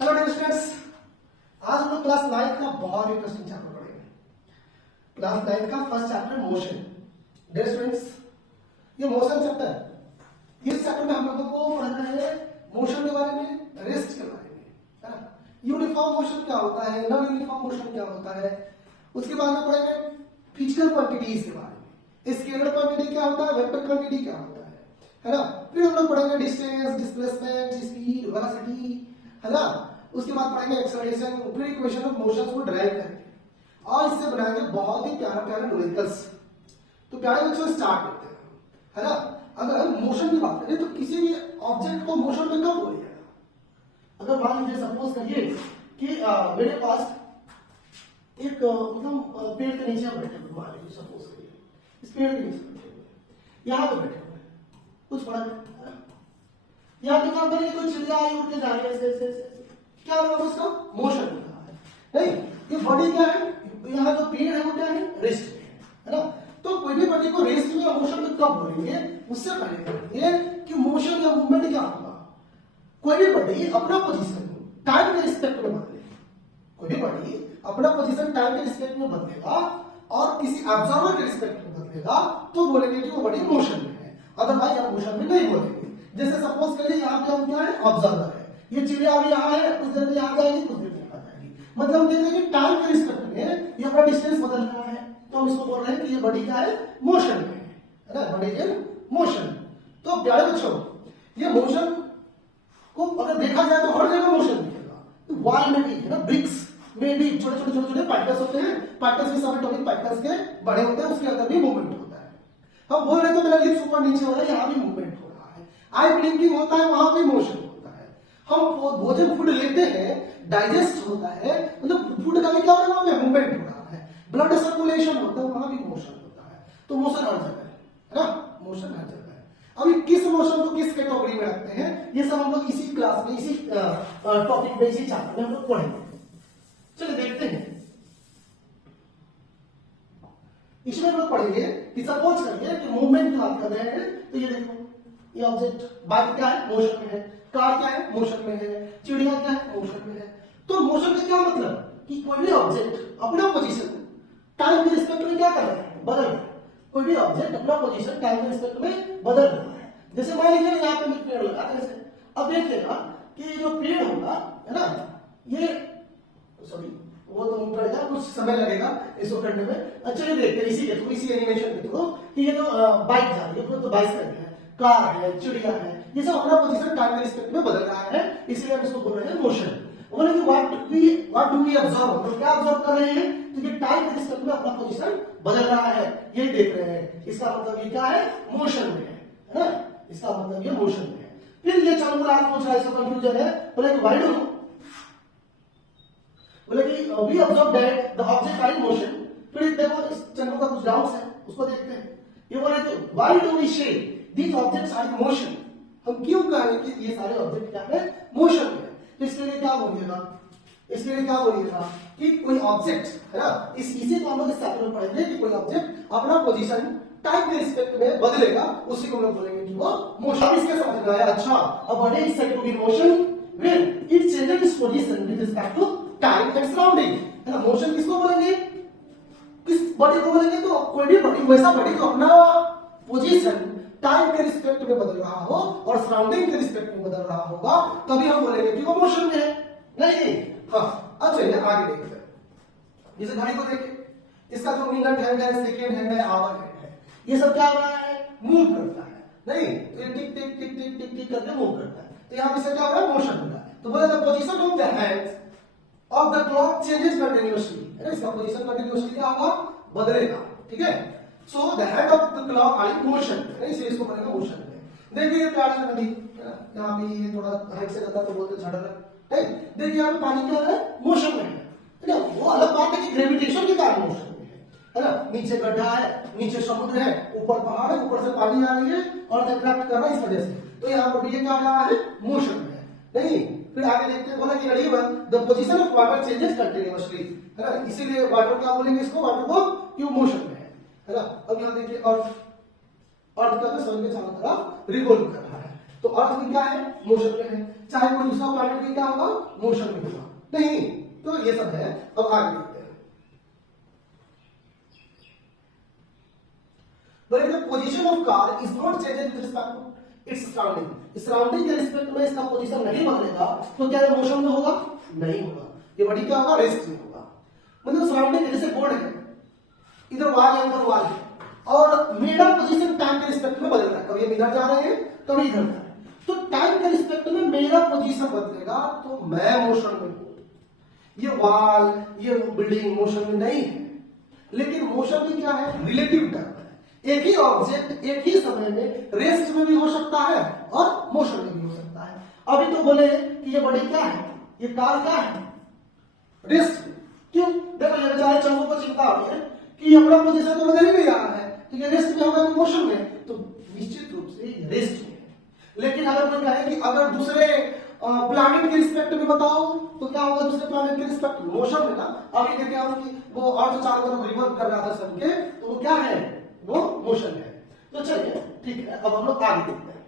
Hello dear students, आज हम लोग क्लास 9 का बहुत इंटरेस्टिंग चैप्टर पढ़ेंगे। क्लास 9 का first chapter motion. Dear students, ये मोशन चैप्टर है। इस चैप्टर में हम लोगों को पढ़ना है मोशन के बारे में, रेस्ट के बारे में, है ना। यूनिफॉर्म मोशन क्या होता है, नॉन यूनिफॉर्म मोशन क्या होता है, उसके बाद में पढ़ेंगे फिजिकल क्वांटिटीज के बारे में। स्केलर क्वांटिटी क्या होता है, वेक्टर क्वांटिटी क्या होता है ना। फिर हम लोग पढ़ेंगे डिस्टेंस, डिस्प्लेसमेंट, स्पीड, वेलोसिटी, है ना। उसके बाद पढ़ेंगे एक्सेलरेशन, फिर इक्वेशन ऑफ मोशंस को ड्राइव करके और इससे बनाएंगे बहुत ही प्यारा प्यारा न्यूमेरिकल्स। तो प्यारे बच्चों स्टार्ट करते हैं, है ना। अगर मोशन की बात करें तो किसी भी ऑब्जेक्ट को मोशन में कब बोला जाएगा? अगर मान लीजिए सपोज करिए कि मेरे पास एक मतलब पेड़ के नीचे बैठे हुए, मान लीजिए सपोज करिए इस पेड़ के नीचे बैठे हुए, यहाँ पे बैठे हुए, कुछ फर्क है ना। यहाँ पे काम करेंगे कोई चिड़िया आई उड़ के जा रही है, ऐसे क्या होगा उसका मोशन हो रहा है। नहीं, ये बॉडी क्या है, यहाँ जो पेड़ है वो क्या है, रेस्ट में है ना। तो कोई भी बॉडी को रेस्ट में या मोशन में कब बोलेंगे, उससे पहले करेंगे कि मोशन या मूवमेंट क्या होगा। कोई भी बॉडी अपना पोजीशन टाइम के रिस्पेक्ट में बदले, कोई भी बॉडी अपना पोजीशन टाइम के रिस्पेक्ट में बदलेगा और किसी ऑब्जर्वर के रिस्पेक्ट में बदलेगा तो बोलेंगे कि वो बॉडी मोशन में है, अदरवाइज हम मोशन में नहीं बोलेंगे। जैसे सपोज करिए यहाँ पे हम क्या है, ऑब्जर्वर है, ये चिड़िया अभी यहाँ है, कुछ देर में यहाँ जाएगी, कुछ देर में यहाँ जाएगी, मतलब हम देख रहे हैं कि टाइम के रिस्पेक्ट में ये अपना डिस्टेंस बदल रहा है, तो हम इसको बोल रहे हैं कि ये बॉडी क्या है, मोशन में है ना, बॉडी इन मोशन। तो प्यारे बच्चों, ये मोशन को अगर देखा जाए तो हर जगह मोशन दिखेगा। वॉल में भी है ना, ब्रिक्स में भी छोटे छोटे पार्टिकल्स होते हैं, पार्टिकल्स भी सब एटॉमिक पार्टिकल्स के बड़े होते हैं, उसके अंदर भी मूवमेंट होता है। हम बोल रहे तो मेरा लिप्स ऊपर नीचे हो रहा है, यहाँ भी मूवमेंट हो रहा है, आई ब्लिंकिंग होता है, वहां भी मोशन होता है। हम भोजन फूड लेते हैं, डाइजेस्ट होता है, मतलब फूड का भी क्या हो रहा है, वहां पे मूवमेंट हो रहा है, ब्लड सर्कुलेशन होता है, वहां भी मोशन होता है। तो मोशन हर जगह है ना, मोशन हर जगह है। अभी किस मोशन को किस कैटेगरी में रखते हैं, ये सब हम लोग इसी क्लास में, इसी टॉपिक में, इसी चैप्टर में हम लोग पढ़ेंगे। चलिए देखते हैं। इसमें हम लोग पढ़ेंगे कि सपोज करिए कि मूवमेंट की बात कर रहे हैं, तो ये देखो, ये ऑब्जेक्ट बाइक क्या है, मोशन में है, कार क्या है, मोशन में है, चिड़िया क्या है, मोशन में है। तो मोशन का क्या मतलब कि कोई भी ऑब्जेक्ट अपना पोजीशन टाइम के रिस्पेक्ट में क्या कर रहा है, बदल रहा है। कोई भी ऑब्जेक्ट अपना पोजीशन टाइम के रिस्पेक्ट में बदल रहा है। जैसे मान लीजिए यहाँ पे पेड़ लगा ऐसे, अब देखिएगा कि जो पेड़ होगा है ना, ये सॉरी वो तो पड़ेगा, कुछ समय लगेगा इसको करने में। अच्छा ये देखते हैं इसी के थ्रू, इसी एनिमेशन के थ्रू कि ये जो बाइक जा रही है, तो बाइक है, कार है, चिड़िया है, ये सब अपना पोजीशन टाइम के रिस्पेक्ट में बदल रहा है, इसलिए हम इसको बोल रहे हैं मोशन। बोले कि व्हाट डू वी ऑब्जर्व, हम क्या ऑब्जर्व कर रहे हैं, तो ये टाइम के रिस्पेक्ट में अपना पोजीशन बदल रहा है, ये देख रहे हैं। इसका मतलब ये क्या है, मोशन में है ना, इसका मतलब ये मोशन में है। फिर ये चल रहा है, पूछ रहा है, इसका कंफ्यूजन है। बोले कि व्हाई डू, बोले कि we observe that the object are in motion. फिर देखो इस चंद्र का कुछ डाउट्स है, उसको देखते हैं। ये बोले कि why do we say these objects are in motion, हम क्यों कह रहे हैं कि ये सारे ऑब्जेक्ट क्या है, मोशन में है। तो इसके लिए क्या बोलिएगा, इसके लिए क्या बोलिएगा कि कोई ऑब्जेक्ट है ना, इसी को हम लोग इस चैप्टर में पढ़ेंगे कि कोई ऑब्जेक्ट अपना पोजीशन टाइम के रिस्पेक्ट में बदलेगा, उसी को हम लोग बोलेंगे कि वो मोशन। इसके समझ में आया? अच्छा, a body is said to be motion when it changes its position with respect to time and surrounding, है ना। मोशन किसको बोलेंगे, किस बॉडी को बोलेंगे, तो कोई भी बॉडी, वैसा बॉडी जो अपना पोजीशन टाइम के रिस्पेक्ट में बदल रहा हो और सराउंडिंग के रिस्पेक्ट में बदल रहा होगा, तभी हम बोलेंगे कि वो मोशन में है। नहीं, हाँ। अच्छा ये आगे देखते हैं, जैसे घड़ी को देखिए, इसका जो मिनट हैंड है, सेकेंड हैंड है, आवर हैंड है, ये सब क्या हो रहा है, मूव करता है। नहीं, तो ये टिक टिक टिक टिक टिक टिक करके मूव करता है, तो यहाँ पे से क्या हो रहा है, मोशन हो रहा है। तो बोले the position of the hands of the clock changes continuously, है ना, इसका पोजीशन कंटिन्यूअसली क्या होगा, बदलेगा। ठीक है, so the hand of the clock are in motion, इसलिए इसको बोलेंगे मोशन में। देखिए प्यार से नदी, यहाँ पे ये थोड़ा हाइट से ज्यादा तो बोलते झड़क है। देखिए यहाँ पे पानी क्या है, मोशन में है ना। वो अलग बात है कि ग्रेविटेशन के कारण मोशन में है ना। नीचे गड्ढा है, नीचे समुद्र है, ऊपर पहाड़ है, ऊपर से पानी आ रही है और अट्रैक्ट कर रहा है इस वजह से, तो यहाँ पर ये क्या आ रहा है, मोशन में है। नहीं, फिर आगे देखते हैं, बोला कि ready one the position of water changes continuously, है ना, इसीलिए वाटर क्या बोलेंगे इसको, वाटर को क्यों मोशन में है ना। अब यहाँ देखिए अर्थ का तो सन के चारों तरफ रिवॉल्व कर रहा है, तो अर्थ भी क्या है, मोशन में है। चाहे कोई दूसरा प्लैनेट भी क्या होगा, मोशन में होगा नहीं। तो ये सब है। अब आगे देखते हैं। But if the position of car is not changed with respect to its surrounding, surrounding के रिस्पेक्ट में इसका पोजीशन नहीं बदलेगा तो क्या ये मोशन में होगा, नहीं होगा। ये बॉडी क्या होगा, रेस्ट में होगा। मतलब सराउंडिंग जैसे बोर्ड है, इधर वाल है उधर वाल है और मेरा पोजीशन टाइम के रिस्पेक्ट में बदल रहा है, कभी हम इधर जा रहे हैं कभी इधर जा रहे हैं, तो टाइम के रिस्पेक्ट में मेरा पोजीशन बदलेगा तो मैं मोशन में हूं। ये वाल ये बिल्डिंग मोशन में नहीं है, लेकिन मोशन भी क्या है, रिलेटिव टर्म है। एक ही ऑब्जेक्ट एक ही समय में रेस्ट में भी हो सकता है और मोशन में भी हो सकता है। अभी तो बोले कि ये बॉडी क्या है, ये कार क्या है, रेस्ट में। क्यों, देखो ये बेचारे चंगू को चिंता हो रही है कि अपना पोजीशन तो बदल ही नहीं रहा है, तो ये रेस्ट में होगा कि मोशन में, तो निश्चित रूप से ये रेस्ट में है। लेकिन अगर कोई कहे कि अगर दूसरे प्लैनेट के रिस्पेक्ट में बताओ तो क्या होगा, दूसरे प्लैनेट के रिस्पेक्ट में मोशन में ना। अभी देखे हम कि वो अर्थ चारों तरफ रिवॉल्व कर रहा था सबके, तो वो क्या है, वो मोशन है। तो चलिए ठीक है, अब हम लोग आगे देखते हैं।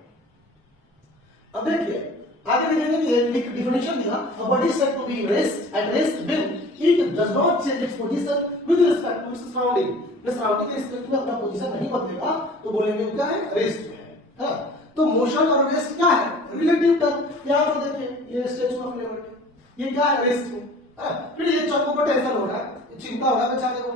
अब देखिए आगे देखेंगे कि एक डिफिनेशन दिया, a body is said to be rest at rest when it does not change its position with respect to its surrounding. ने सराउंडिंग के रिस्पेक्ट में अपना पोजीशन नहीं बदलेगा तो बोलेंगे क्या है, रेस्ट में है। हाँ? तो मोशन और रेस्ट क्या है, रिलेटिव टर्म। यहां पर देखिए ये स्टैच्यू ऑफ लिबर्टी, ये क्या है, रेस्ट में। फिर ये चक्कू को टेंशन हो रहा है, चिंता हो रहा है बेचारे को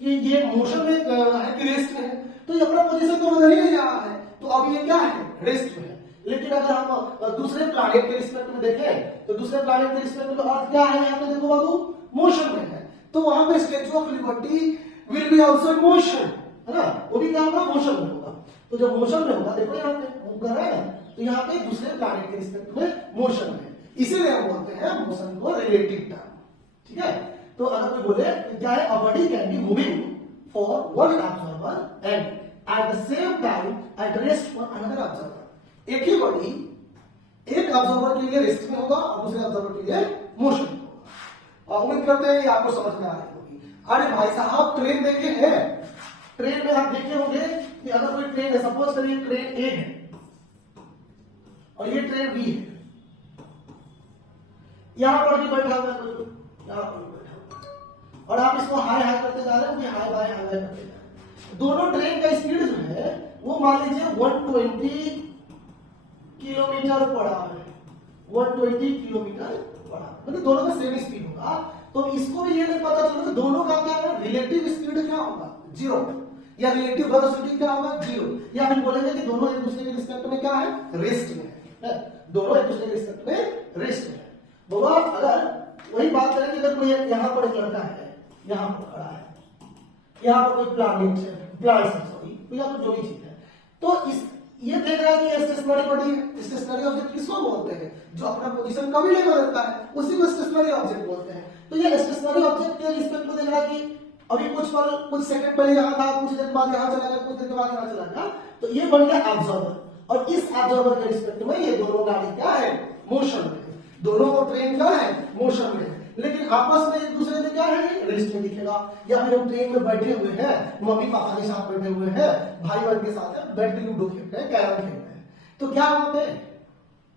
कि ये मोशन में है कि रेस्ट में है, तो ये अपना पोजीशन तो बदल ही नहीं रहा है, तो अब ये क्या है, रेस्ट में है। लेकिन अगर हम दूसरे प्लैनेट के रिस्पेक्ट में देखें तो दूसरे प्लैनेट के रिस्पेक्ट में अर्थ क्या है, यहाँ पे देखो बाबू मोशन में है, तो वहां पे statue of liberty will be also in motion, है ना, वो भी क्या होगा, मोशन में होगा। तो जब मोशन में होगा, देखो यहाँ पे मूव कर रहा है ना, तो यहाँ पे दूसरे प्लैनेट के रिस्पेक्ट में मोशन है, इसीलिए हम बोलते हैं मोशन को रिलेटिव टर्म। ठीक है, तो अगर कोई बोले क्या है, a body can be moving for one observer and at the same time at rest for another observer. एक ही बॉडी एक ऑब्जर्वर के लिए रेस्ट में होगा और दूसरे ऑब्जर्वर के लिए मोशन में होगा। उम्मीद करते हैं ये आपको समझ में आ रही होगी। अरे भाई साहब ट्रेन देखे हैं, ट्रेन में आप देखे होंगे कि अगर कोई ट्रेन है, सपोज करिए ट्रेन ए है और ये ट्रेन बी है, यहां पर भी बैठा हुआ है कोई, यहां पर भी बैठा हुआ है और आप इसको हाई हाई करते जा रहे हो, हाई बाय हाई बाय करते जा रहे हैं। दोनों ट्रेन का स्पीड जो है वो मान लीजिए 120 किलोमीटर पर आवर है, 120 किलोमीटर पर आवर, मतलब दोनों का सेम स्पीड होगा। तो इसको भी ये नहीं पता चला कि दोनों का क्या है, रिलेटिव स्पीड क्या होगा, 0, या रिलेटिव वेलोसिटी क्या होगा, 0, या फिर बोलेंगे कि दोनों एक दूसरे के रिस्पेक्ट में क्या है, रेस्ट में है, दोनों एक दूसरे के रिस्पेक्ट में रेस्ट में है। बाबा अगर वही बात करें कि अगर कोई यहां पर एक लड़का है, यहां पर खड़ा है, यहां पर कोई प्लैनेट है, प्लैनेट सॉरी, तो यहां पर जो भी चीज है, तो इस ये देख रहा है कि स्टेशनरी बॉडी है। स्टेशनरी ऑब्जेक्ट किसको बोलते हैं, जो अपना पोजीशन कभी नहीं बदलता है, उसी को स्टेशनरी ऑब्जेक्ट बोलते हैं। तो ये स्टेशनरी ऑब्जेक्ट के रिस्पेक्ट में देख रहा है कि अभी कुछ सेकंड पहले यहाँ था, कुछ देर बाद यहाँ चला गया, कुछ देर के बाद यहाँ चला गया, तो ये बन गया ऑब्जर्वर। और इस ऑब्जर्वर के रिस्पेक्ट में ये दोनों गाड़ी क्या है, मोशन में है, दोनों को ट्रेन क्या है, मोशन में है, लेकिन आपस में एक दूसरे में क्या है, रेस्ट में दिखेगा। या फिर हम ट्रेन में बैठे हुए हैं, मम्मी पापा के साथ बैठे हुए हैं, भाई बहन के साथ है, बैठ के लूडो खेल रहे हैं, कैरम खेल रहे हैं, तो क्या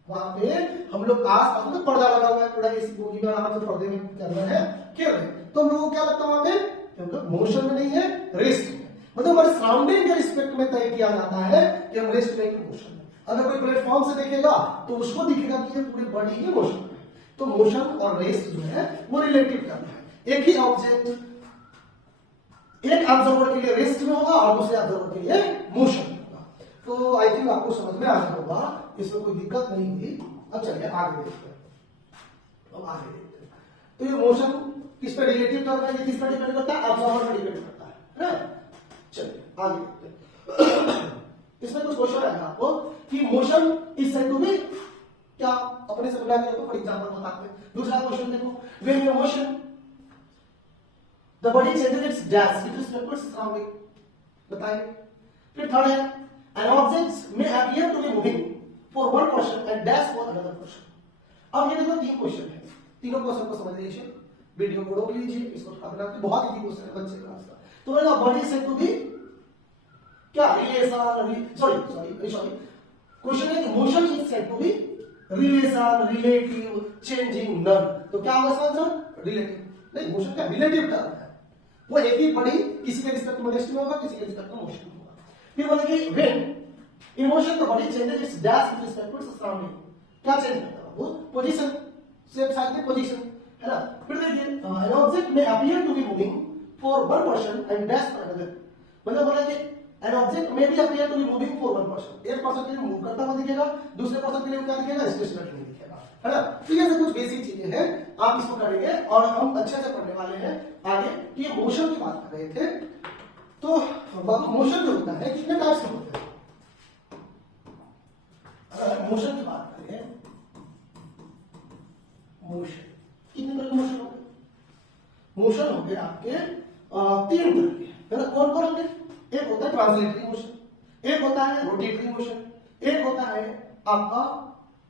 वहां पे हम लोग आस पास में पर्दा लगा हुआ है, पूरा इस बोगी में हम तो पर्दे में चल रहे हैं, खेल रहे हैं, तो हम लोगों को क्या लगता है वहां पे, क्योंकि मोशन में नहीं है, रेस्ट में। मतलब हमारे सराउंडिंग के रिस्पेक्ट में तय किया जाता है कि हम रेस्ट में कि मोशन में। अगर कोई प्लेटफॉर्म से देखेगा तो उसको दिखेगा कि ये पूरी बॉडी ही मोशन में। तो मोशन और रेस्ट जो है वो रिलेटिव टर्म है। एक ही ऑब्जेक्ट एक ऑब्जर्वर के लिए रेस्ट में होगा और दूसरे ऑब्जर्वर के लिए मोशन में होगा। तो आई थिंक आपको समझ में आ गया होगा, इसमें कोई दिक्कत नहीं हुई। अब चलिए आगे देखते हैं। तो ये मोशन किस पे रिलेटिव टर्म है, ये किस पे डिपेंड करता है, ऑब्जर्वर पे डिपेंड करता है ना। चलिए आगे देखते हैं। इसमें कुछ क्वेश्चन आएगा आपको कि motion is said to be क्या, अपने से बना के रखो, फॉर एग्जांपल बताते हैं। दूसरा क्वेश्चन देखो, when in motion the body changes its dash with respect to surrounding, बताइए। फिर थर्ड है an object may appear to be moving for one portion and dash for another portion. अब ये देखो तीन क्वेश्चन है, तीनों क्वेश्चन को समझ लीजिए, वीडियो को रोक लीजिए, इसको खाना बहुत इजी क्वेश्चन है बच्चे क्लास का। तो बोलेगा बॉडी सेड टू बी क्या, रिलेशन, सॉरी क्वेश्चन है कि motion is said to be relation, relative, changing, none. तो क्या होगा इसका आंसर? रिलेटिव। नहीं, मोशन का रिलेटिव टर्म है, वो एक ही बड़ी किसी के रिस्पेक्ट में रेस्ट में होगा, किसी के रिस्पेक्ट में मोशन में होगा। फिर बोलेंगे when in motion the body changes its dash with respect to its surrounding. क्या चेंज करता है वो? पोजीशन, सेम साइड में पोजीशन, है ना। फिर देखिए an object may appear to be moving for one person and dash for another. मतलब बोलेंगे एन ऑब्जेक्ट में भी appear to be moving for one person, एक पर्सन के लिए मूव करता हुआ दिखेगा, दूसरे पर्सन के लिए क्या दिखेगा? स्टेशनरी दिखेगा, है ना। तो ये सब कुछ बेसिक चीजें हैं, आप इसको करेंगे और हम अच्छे से पढ़ने वाले हैं आगे। कि मोशन की बात कर रहे थे, तो मोशन जो होता है कितने टाइप्स के होते हैं? अगर मोशन की बात करें, मोशन कितने तरह के मोशन होंगे? मोशन होंगे आपके 3 तरह के, है ना। कौन कौन होंगे? एक होता है ट्रांसलेटरी मोशन, एक होता है रोटेटरी मोशन, एक होता है आपका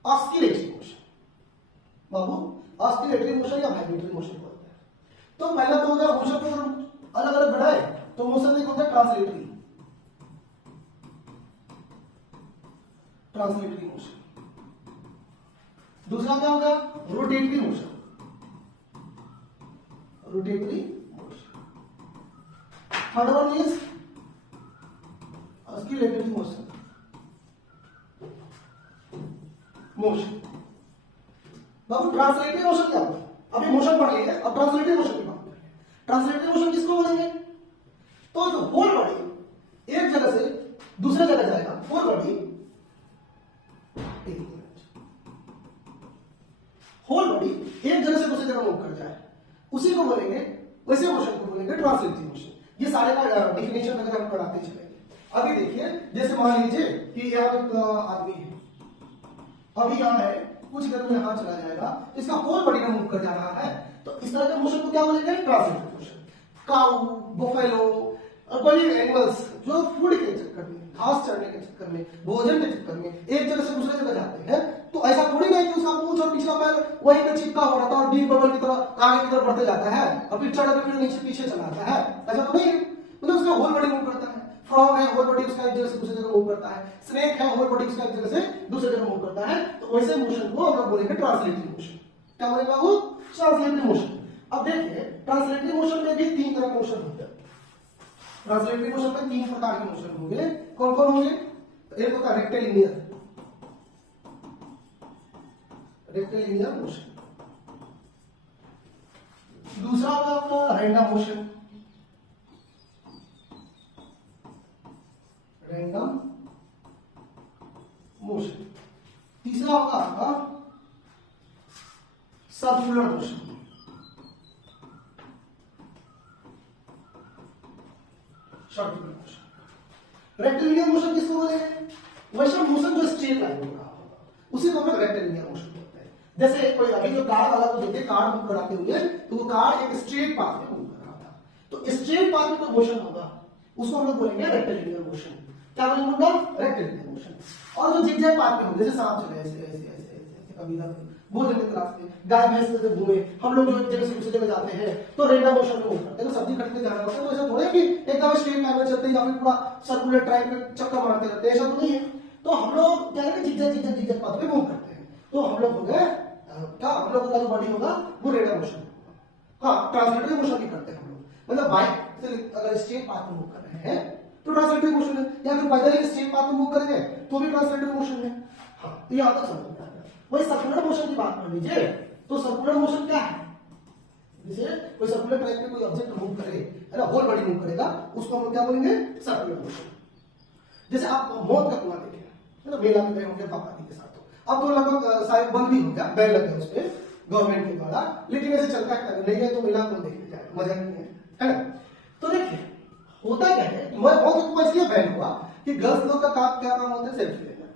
ऑस्किलेटरी मोशन। बाबू ऑस्किलेटरी मोशन या वाइब्रेटरी मोशन बोलते हैं। तो पहला तो होगा मोशन को अलग अलग बढ़ाए तो मोशन एक होता है ट्रांसलेटरी, ट्रांसलेटरी मोशन। दूसरा क्या होगा? Rotatory motion, rotatory motion. Third one is oscillatory motion, motion. बाबू ट्रांसलेटरी मोशन क्या होगा? अभी मोशन पढ़ लिए, अब ट्रांसलेटरी मोशन की बात करें। ट्रांसलेटरी मोशन किसको बोलेंगे? तो जो होल बॉडी एक जगह से दूसरे जगह जाएगा, होल बॉडी, होल बॉडी एक जगह से दूसरी जगह मूव कर जाए, उसी को बोलेंगे, वैसे मोशन को बोलेंगे ट्रांसलेटरी मोशन। ये सारे का डिफिनेशन अगर हम पढ़ाते चलेंगे। अभी देखिए, जैसे मान लीजिए कि यहाँ एक आदमी है, अभी यहाँ है, कुछ देर में यहाँ चला जाएगा, तो इसका होल बॉडी में मूव कर जा रहा है, तो इस तरह के मोशन को क्या बोलेंगे? Translatory motion. काऊ, बुफेलो और कोई एनिमल्स जो फूड के चक्कर में, घास चढ़ने के चक्कर में, भोजन के चक्कर में एक जगह से दूसरे जगह जाते हैं, तो ऐसा थोड़ी नहीं कि उसका पूंछ और पिछला पैर वहीं पे चिपका हो रहा था और डीप बबल की तरह आगे की तरफ बढ़ते जाता है और फिर चढ़ के फिर नीचे पीछे चला आता है, ऐसा तो नहीं है। मतलब उसका होल बॉडी मूव करता है। फ्रॉग है, होल बॉडी उसका एक जगह से दूसरी जगह मूव करता है। स्नेक है, होल बॉडी उसका एक जगह से दूसरी जगह मूव करता है। तो वैसे मोशन को हम लोग बोलेंगे ट्रांसलेटरी मोशन। क्या बोलेंगे बाबू? Translatory motion. अब देखिए, ट्रांसलेटरी मोशन में भी 3 तरह के मोशन होते हैं। ट्रांसलेटरी मोशन में 3 प्रकार के मोशन होंगे। कौन कौन होंगे? एक होता है रेक्टिलिनियर, रेक्टिलिनियर मोशन। दूसरा होगा आपका रैंडम मोशन, रैंडम मोशन। तीसरा होगा आपका circular motion, circular motion. Rectilinear motion किसको बोलेंगे? वैसा मोशन जो स्ट्रेट लाइन में हो रहा होगा, उसी को हम लोग रेक्टिलिनियर मोशन बोलते हैं। जैसे कोई अभी जो कार वाला को देखते, कार मूव कराते हुए, तो वो कार एक स्ट्रेट पाथ में मूव कर रहा था, तो स्ट्रेट पाथ में कोई मोशन होगा, उसको हम लोग बोलेंगे रेक्टिलिनियर मोशन। क्या बोलेंगे मुंडा? Rectilinear motion. और जो जिगजैग पाथ में हो, जैसे सांप चले ऐसे ऐसे ऐसे ऐसे, कभी इधर भोजन के तलाश में, गाय भैंस से घूमे, हम लोग जो एक जगह से दूसरी जगह जाते हैं तो रैंडम मोशन में मूव करते हैं। तो सब्जी कटने जाना होता है तो ऐसा थोड़ा कि एकदम स्ट्रेट लाइन में चलते हैं या फिर पूरा सर्कुलर ट्रैक में चक्कर मारते रहते हैं, ऐसा तो नहीं है। तो हम लोग क्या है, जिगजैग जिगजैग जिगजैग पाथ में मूव करते हैं। तो हम लोग हो गए क्या, हम लोग का जो बॉडी होगा वो रैंडम मोशन होगा। हाँ, ट्रांसलेटरी मोशन भी करते हैं हम लोग, मतलब बाइक से अगर स्ट्रेट पाथ में मूव कर रहे हैं तो ट्रांसलेटरी मोशन है, या फिर पैदल ही स्ट्रेट पाथ में मूव करेंगे तो भी ट्रांसलेटरी मोशन है। हाँ, तो यहाँ तक समझ में आ गया। वही सर्कुलर मोशन की बात कर लीजिए, तो सर्कुलर मोशन क्या है? जैसे कोई सर्कुलर टाइप में कोई ऑब्जेक्ट मूव करे, है ना, होल बॉडी मूव करेगा, उसको हम क्या बोलेंगे? Circular motion. जैसे आप मौत का कुआं देखे, है ना, मेला में गए होंगे पापा जी के साथ, तो अब तो लगभग शायद बंद भी हो गया, बैन लग गया उस पर गवर्नमेंट के द्वारा, लेकिन ऐसे चलता है नहीं है तो मेला को देखने जाए, मजा नहीं है ना। तो देखिए होता क्या है, मौत का कुआं इसलिए बैन हुआ कि गर्ल्स लोग का काम क्या काम होता है? सेल्फी लेना।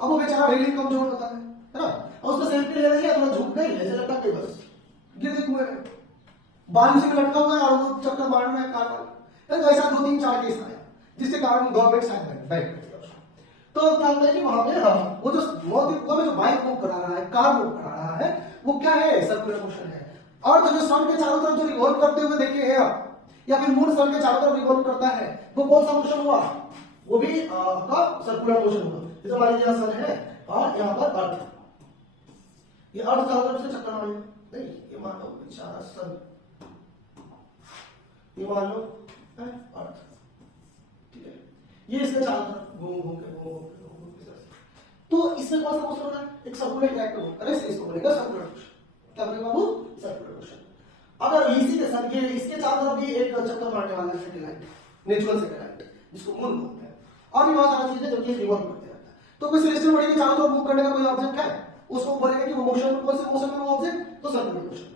अब वो बेचारा रेलिंग कमजोर होता है ना, और उसको सेल्फी ले रही है, थोड़ा झुक गई, ऐसे लगता है बस गिर गई कुएं में, बालू से लटका हुआ है और वो चक्कर मार रहा है कार वाला। तो ऐसा 2-3-4 केस आया जिसके कारण गवर्नमेंट शायद बैन कर दिया उसको। तो क्या होता है कि वहां पे वो जो मौत के कुआं में जो बाइक मूव करा रहा है, कार मूव करा रहा है, वो क्या है? सर्कुलर मोशन है। और तो जो सन के चारों तरफ जो रिवॉल्व करते हुए देखे हैं आप, या फिर मून सन के चारों तरफ रिवॉल्व करता है, वो कौन सा मोशन हुआ? वो भी आपका सर्कुलर मोशन हुआ। जैसे मान लीजिए सन है और यहाँ पर अर्थ, ये अर्थ चारों तरफ से चक्कर मारेगा नहीं, ये मान लो बेचारा सन, ये मान लो अर्थ, ठीक है, ये इसके चारों तरफ घूम घूम के तो इसमें कौन सा मोशन होगा, एक सर्कुलर ट्रैक्टर होगा, अरे इसको बोलेगा सर्कुलर मोशन, क्या बोलेगा बाबू, सर्कुलर मोशन। अगर इसी के साथ ये इसके चारों तरफ भी एक चक्कर मारने वाला है सैटेलाइट, नेचुरल सैटेलाइट जिसको मून बोलते हैं, और भी बहुत सारी चीजें जो कि रिवॉल्व करते रहता है। तो कोई सेलेस्टियल बॉडी के चारों तरफ मूव करने का कोई ऑब्जेक्ट है, उसको बोलेंगे कि वो मोशन में, कौन से मोशन में वो ऑब्जेक्ट, तो सर्कुलर मोशन।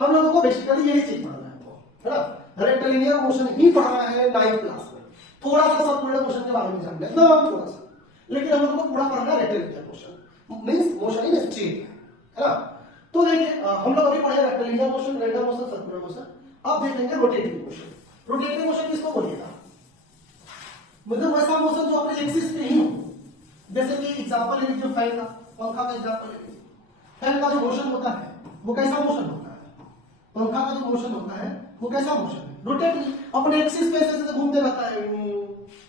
हम लोगों को बेसिकली यही चीज पढ़ना है आपको, है ना, रेक्टिलिनियर मोशन ही पढ़ना है 9th क्लास में, थोड़ा सा सर्कुलर मोशन के बारे में जानना है ना, थोड़ा सा, लेकिन हम लोगों को पूरा पढ़ना है rectilinear motion, means motion in straight, है ना। तो देखिए हम लोग अभी पढ़े rectilinear motion, radial motion, circular motion, अब देखेंगे रोटेटिंग मोशन। रोटेटिंग मोशन किसको बोलिएगा, मतलब वैसा मोशन जो अपने एक्सिस पे ही हो, जैसे कि एग्जांपल ले लीजिए फैन का, पंखा का एग्जांपल ले लीजिए, फैन का जो मोशन होता है वो कैसा मोशन होता है, पंखा का जो मोशन होता है वो कैसा मोशन है, रोटेटिंग, अपने एक्सिस पे ऐसे घूमते रहता है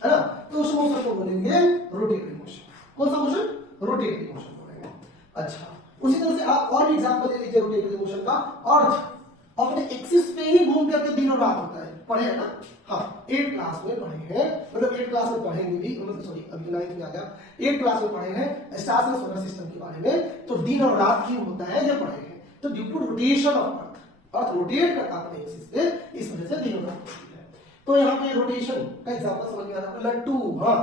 ना, तो उस मोशन को बोलेंगे रोटेटिंग मोशन। कौन सा मोशन, रोटेटिंग मोशन बोलेंगे। अच्छा, उसी तरह से आप और भी एग्जांपल ले लीजिए रोटेटिंग मोशन का, अर्थ अपने एक्सिस पे ही घूम करके दिन और रात होता है, पढ़े है ना, हाँ 8th क्लास में पढ़े हैं, मतलब 8th क्लास में पढ़ेंगे भी, मतलब सॉरी अभी 9th में आ गया, 8th क्लास में पढ़े हैं स्टार्स एंड सोलर सिस्टम के बारे में, तो दिन और रात क्यों होता है ये पढ़े हैं। तो due to rotation of earth, earth rotate करता है अपने एक्सिस पे, इस वजह से दिन और रात होती है। तो यहाँ पे रोटेशन का एग्जांपल समझ में आ रहा है, लट्टू, हाँ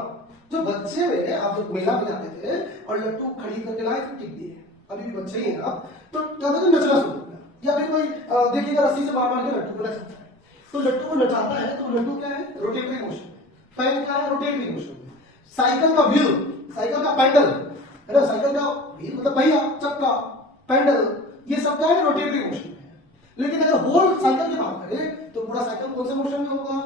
जो बच्चे में आप जब मेला में जाते थे और लट्टू खरीद करके लाए थे, टिक दिए, अभी भी बच्चे ही हैं आप, तो क्या कहते हैं नचना शुरू हो गया, या फिर कोई देखिएगा रस्सी से मार मार के लट्टू को नचाता है, तो लट्टू को नचाता है, तो लट्टू क्या है, रोटेटरी मोशन। फैन क्या है, रोटेटरी मोशन। साइकिल का व्हील, साइकिल का पैडल, है ना, साइकिल का व्हील मतलब पहिया, चक्का, पैडल, ये सब क्या है, रोटेटरी मोशन है। लेकिन अगर होल साइकिल की बात करें तो पूरा साइकिल कौन से मोशन में होगा,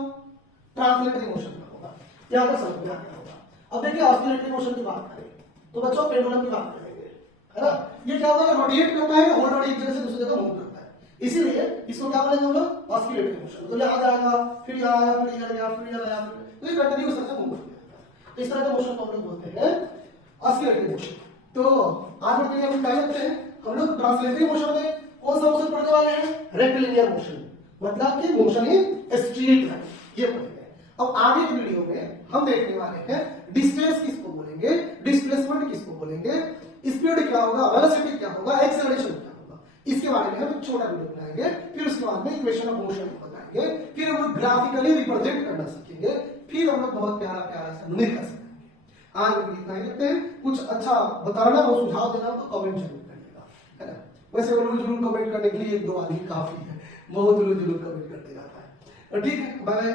ट्रांसलेटरी मोशन में होगा, यहां पर समझ में आ गया होगा। अब देखिए ऑस्किलेटरी मोशन की बात करें तो बच्चों पेंडुलम की बात करेंगे, है ना, ये क्या होगा, रोटेट करता है, होल बॉडी एक जगह से दूसरी जगह मूव करता है, इसीलिए इसको क्या बोलेंगे हम लोग, ऑस्किलेटरी मोशन। तो यहां जाएगा, फिर यहां आया, फिर इधर गया, फिर इधर आया, तो ये कंटिन्यूअस तरह से मूव करता है, तो इस तरह का मोशन को हम लोग बोलते हैं ऑस्किलेटरी मोशन। तो आज के लिए हम क्या करते हैं, हम लोग ट्रांसलेटरी मोशन में कौन सा मोशन पढ़ने वाले हैं, रेक्टिलिनियर मोशन, मतलब कि मोशन इन स्ट्रेट लाइन, ये पढ़ेंगे। अब आगे की वीडियो में हम देखने वाले हैं डिस्टेंस किसको बोलेंगे, डिस्प्लेसमेंट किसको बोलेंगे, स्पीड क्या होगा, वेलोसिटी क्या होगा, एक्सेलरेशन क्या होगा, इसके बारे में हम एक छोटा वीडियो बनाएंगे। फिर उसके बाद में इक्वेशन ऑफ मोशन को बताएंगे, फिर हम लोग ग्राफिकली रिप्रेजेंट करना सीखेंगे, फिर हम लोग बहुत प्यारा प्यारा सा लिख सकेंगे। आज हम इतना ही करते हैं, कुछ अच्छा बताना हो, सुझाव देना तो कमेंट जरूर करिएगा, है ना। वैसे उलूल जुलूल कमेंट करने के लिए 1-2 आदमी काफी है, बहुत उलूल जुलूल कमेंट करते जाता है। ठीक है, बाय बाय।